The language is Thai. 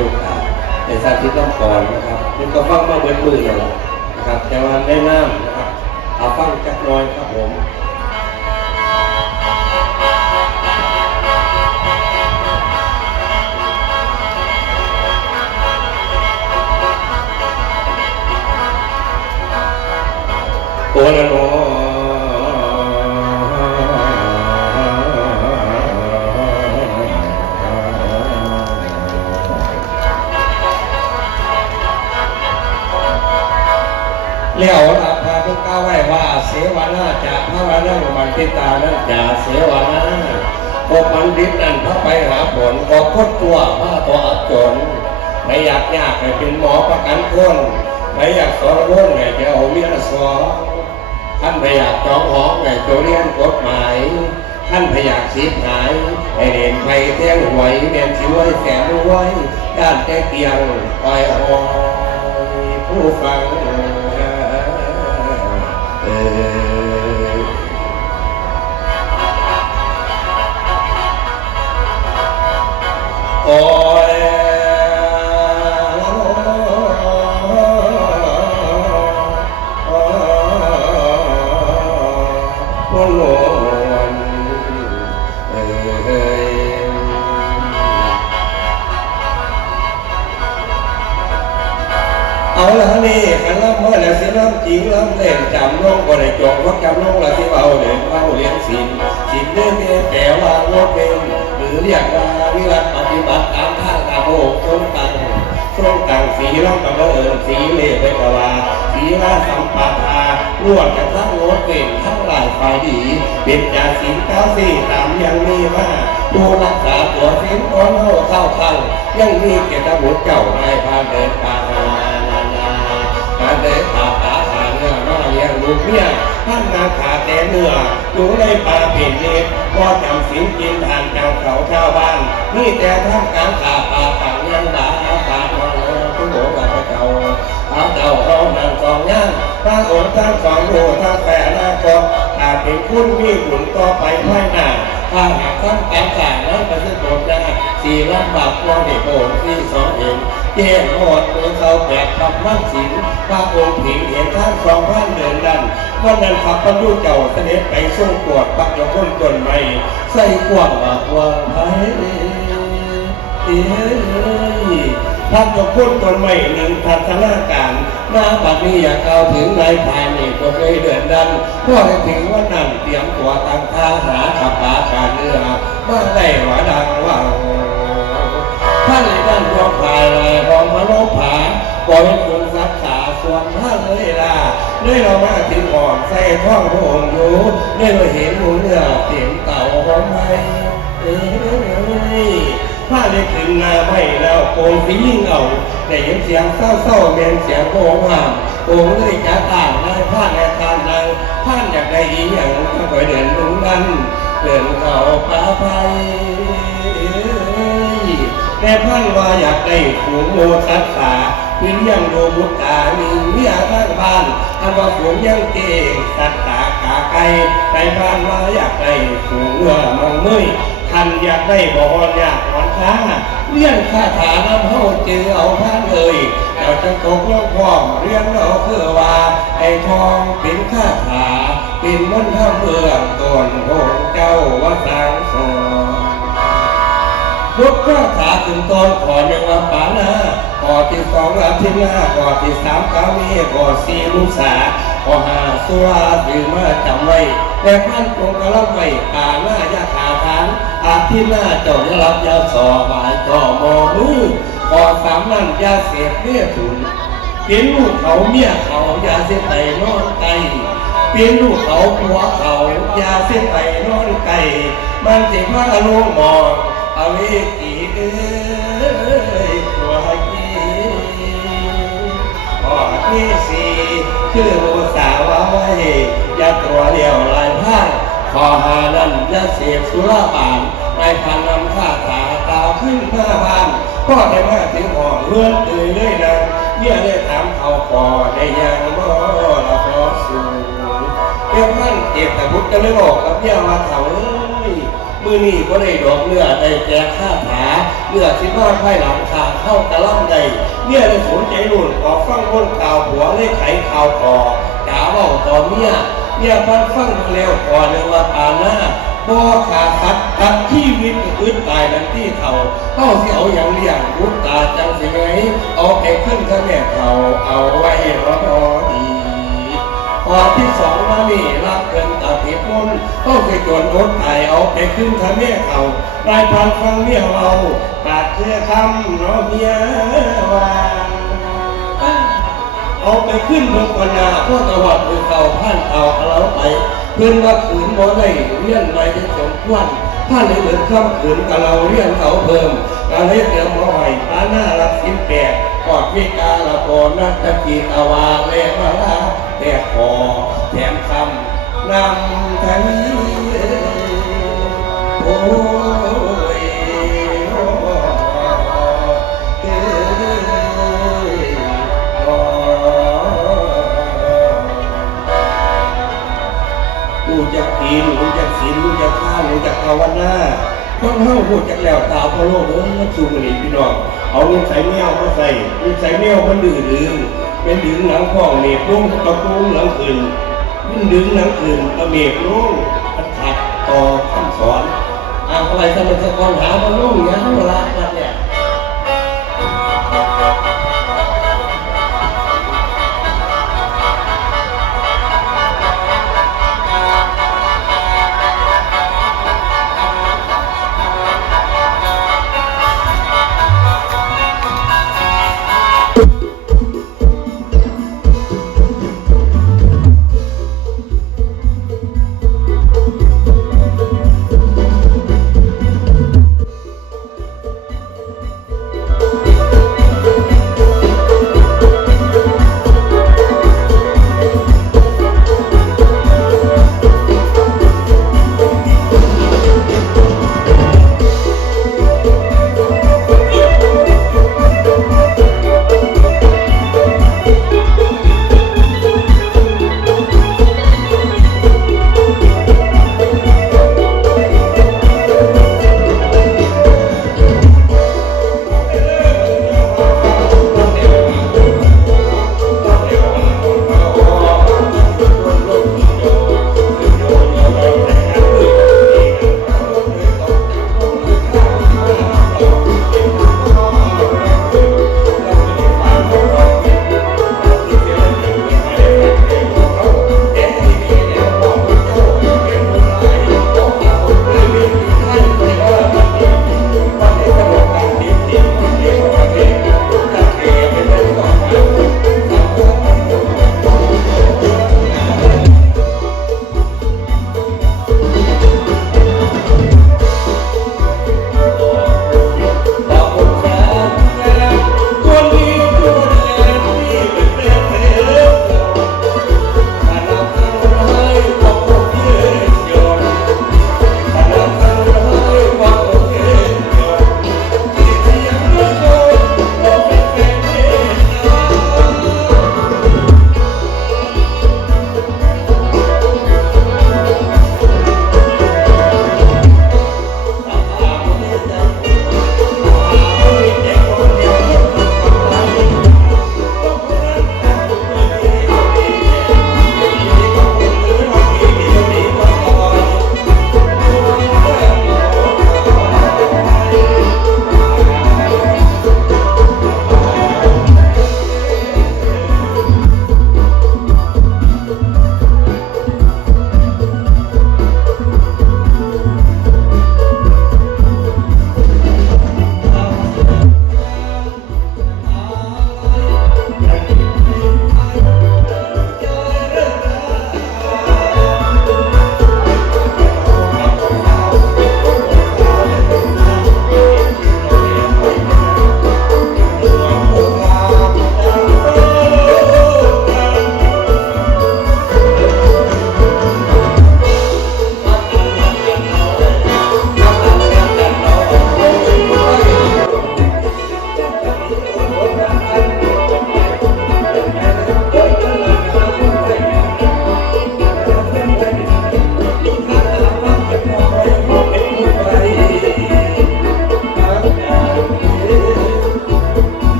มีโอกาสในสาธิตน้ำก่อนนะครับมันก็ฟังมาเบิดมือนั่นแหละนะครับ แต่ว่าได้น้ำนะครับเอาฟังจักน้อยครับผมโอละโน นั้นจะเสวนาพวกบัณฑิตนั้นพระไปหาผลออกพ้นตัวพระตัวอับจนไม่อยากยากให้เป็นหมอประกันคนไม่อยากสอนรุ่นไงจะเอาเมียสอนท่านไม่อยากจองหองไงจะเรียนกฎหมาย ท่านไม่อยากสีหายให้เรียนไปเที่ยงหวยเรียนชิวให้แสนรวยด้านแก้เกียงคอยหอยผู้ฟังเออ บ่ได้จองวักจำลงละสิเอาเล่นเอาเลี้ยงสินสินเรื่องนี้แปลว่าโลกเป็นหรือเรียกว่าวิรัตปฏิบัติตามท่าตามโลกต้นตังต้นตังสีร่องกับเอิญสีเล่ไปกว่าสีลาสัมปาทาลวดกันทั้งโลกเป็นทั้งหลายฝ่ายดี เป็นจาสินเก้าสี่ตามยังมีว่าดูรักษาตัวสินก้อนโลเข้าทังยังมีเกตบุตรเจ้านายพาเดินตานานา ลูกเมียท่านนาขาแต่เนื้ออยู่ในป่าเป่นเล็กก็จำสินกินทานจ้าเขาชาวบ้านนี่แต่ท่ามกลางขาป่าป่าเลี้ยงหลาป่าของเราทุกโบกับพระเจ้าพระเจ้าเขานั่งสองย่างพระองค์ทั้งสองโลทั้งแปดนาคตอาจเป็นคุณมีบุญต่อไปไม่นานถ้าหากท่านการจ่ายนั้นไปซึ่งโบสถ์ได้สี่ลำบากมองเด็กโบสถ์ที่สองเห็นเจ้งหดมือเขาแปดคำมั่นสินพระองค์ผิงเห็นท่านสองพันเดินดันวันนั้นขับบรรลุเจ้าเสด็จไปทรงปวดปักยกพ้นจนไม่ใส่กว้างมากว่าไผ่เอ้ยพักยกพ้นจนไม่หนึ่งทัศนาการหน้าบัดนี้อยากเอาถึงในายในก็เคยเดินดันพ่อให้ถึงว่านั่นเตรียมตัวตั้งท่าหาขับปาการเนื้อมาได้หวาดังว่า ใส่ท้องพระองค์อยู่ด้วยเราเห็นหมูเนื้อเสียงเต่าหอมไห้เอ้ยผ้าเลยถึงนาไม่แล้วโกงสียิ่งเอาได้ยินเสียงเศร้าเศร้าๆเมนเสียงโกงห้ามโกงเลยจะต่างได้ผ้าในทานนางท่านอยากได้อีอย่างก็ไปเดินลุงนั้นเดินเข้าป่าไปแต่ท่านว่าอยากได้ฝูงโมตัสสา พิเลี้ยงโลบุตตามีเมียทั้งบ้านท่านว่าฝูงยังเกงสัตตากาไก่ในบ้านว่าอยากได้ฝูงเมื่อมังมืยท่านอยากได้บ่อนอยากหอนค้าเลี้ยงคาถาน้ำเฮาเจอเอาท่านเลยเราจะตกลงพร้อมเรียนเราเพื่อว่าไอ้ทองเป็นคาถาเป็นมนต์ข้าเมืองต้นโพงเจ้าว่าสังสอน ยกข้าขาถึงตอนขอเรียกว่าปานาขอที่สองอาทิตย์หน้าขอที่สามกามีขอสี่ลูกสาขอห้าสุราถือมาจำไว้แต่พันตรงกระลับไว้ปาหน้ายาขาทานอาทิตย์หน้าเจ้าจะรับยาสอบายจ่อมอมือขอสามนั่นยาเสพเมียถุนเป็นลูกเขาเมียเขายาเสพไปนอนไกลเป็นลูกเขาผัวเขายาเสพไปนอนไกลมันสิพาลูกมอง อเวกีเอ้ยตัวกีพอที่สี่คืออุตสาห์ว่าไว้อย่าตัวเดียวลายผ้าขอหานันอย่าเสพสุราบานในพันนำข้าตาตาขึ้นหน้าบ้านพ่อได้มาถึงห้องเลื่อนเอ่ยเลยนะเมื่อได้ถามเขาพอได้ยังบ่ละพอสูเพื่อนท่นเจ็บแต่พุทธเลยบอกกับเมียมาเถ่าเอ้ย มือนี่ก็ได้ดอกเนื้อได้แจกข้าผาเนื้อที่มาภายหลังทางเข้ากระล่ำใดเนี่ยเลยสนใจรุ่นขอฟังบนข่าวหัวเลขไขข่าวคอกาเว่าต่อเมียเนี่ยพันฟังมาแล้วก่อนเลยว่าปาหน้าพ่อขาคัดตัดที่วิตอึดตายนั้นที่เขาเข้าที่เอาอย่างเลี้ยงรุดตาจังสิไงเอาไปขึ้นข้าแม่เขาเอาไว้รอดี พอที่สองมานี่รับเกินตาผิดมนต้องไปจวนรถไถเอาไปขึ้นทะเมียเขาได้พันฟังเมียเราปากเชื่อคำเนาะเมียว่าเอาไปขึ้นเมืองกนาพวกตะวัดมือเก่านเอาเราไปเพื่อนว่าขืนบ่ได้เรียนไปจะสมควรถ้าเลยเหมือนคำขืนกับเราเรียนเขาเพิ่มการเรียนเตรียมหน่อยปาหน้ารับสินแปดกอดพิกาละโกนักตะกีตาวาเลมาลา แต่ขอแถมคำนำทางนี้โอ้ยโอ้เอ้ยโอ้รู้จักกินรู้จักศีลรู้จักข้าวรู้จักภาวนาคนเฮาพูดจักแล้วตาพะโลกเอ้ยชูมันนี่พี่น้องเอาเงินใส่แมวมาใส่เงินใส่แมวมันดื้อดื้อ เป็นดึงหนังข้องเนบลงตะปูหลังคืนมันดึงหลังคืนตะเมบลงมันขัดต่อคำสอนอ่านอะไรสมัยสกอนหามันลงอย่างเวลากันเนี่ย